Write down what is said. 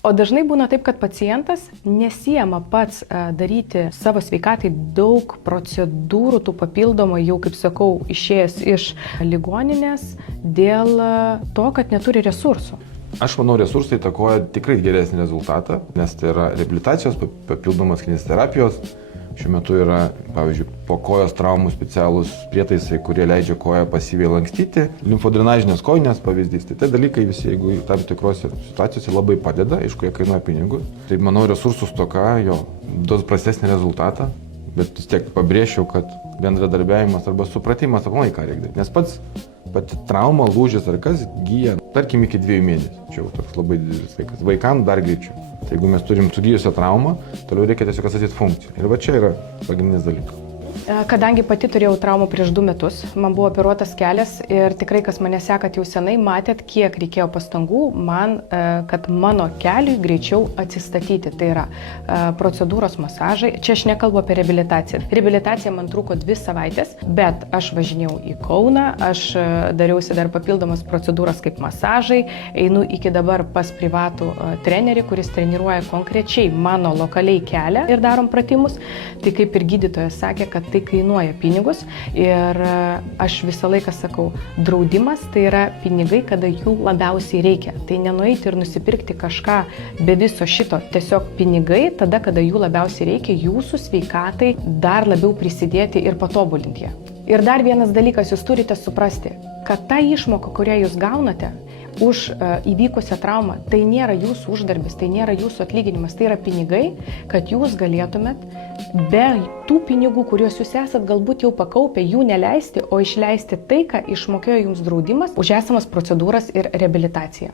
O dažnai būna taip, kad pacientas nesiema pats daryti savo sveikatai daug procedūrų, tų papildomų, jau kaip sakau, išėjęs iš ligoninės dėl to, kad neturi resursų. Aš manau, resursai įtakoja tikrai geresnį rezultatą, nes tai yra reabilitacijos, papildomas kineziterapijos. Šiuo metu yra, pavyzdžiui, po kojos traumų specialūs prietaisai, kurie leidžia koją pasyviai lankstyti. Limfodrenažinės kojinės pavyzdys. Tai tie dalykai visi, jeigu tam tikrose situacijose labai padeda, aišku, jie kainuoja pinigus. Tai manau, resursų stoka jo duos prastesnį rezultatą, bet vis tiek pabrėžčiau, kad bendradarbiavimas arba supratimas aplamai ką reikia daryti. Nes pati trauma, lūžis ar kas gyja, tarkim, iki 2 mėnesių. Čia jau toks labai didelis laikas. Vaikam dar greičiau. Tai jeigu mes turim sugijusią traumą, toliau reikia tiesiog atstatyti funkciją. Ir va čia yra pagrindinis dalykas. Kadangi pati turėjau traumą prieš 2 metus, man buvo operuotas kelias ir tikrai, kas mane sekat jau senai, matėt, kiek reikėjo pastangų man, kad mano keliui greičiau atsistatyti. Tai yra procedūros masažai. Čia aš nekalbu apie reabilitaciją. Reabilitacija man truko 2 savaitės, bet aš važinėjau į Kauną, aš dariausi dar papildomas procedūras kaip masažai, einu iki dabar pas privatų trenerį, kuris treniruoja konkrečiai mano lokaliai kelią ir darom pratimus. Tai kaip ir gydytojas sakė, kad tai kainuoja pinigus ir aš visą laiką sakau, draudimas tai yra pinigai, kada jų labiausiai reikia. Tai nenueiti ir nusipirkti kažką be viso šito, tiesiog pinigai tada, kada jų labiausiai reikia jūsų sveikatai dar labiau prisidėti ir patobulinti ją. Ir dar vienas dalykas, jūs turite suprasti, kad ta išmoka, kurią jūs gaunate už įvykusią traumą, tai nėra jūsų uždarbis, tai nėra jūsų atlyginimas, tai yra pinigai, kad jūs galėtumėt be tų pinigų, kuriuos jūs esat galbūt jau pakaupę, jų neleisti, o išleisti tai, ką išmokėjo jums draudimas už esamas procedūras ir reabilitaciją.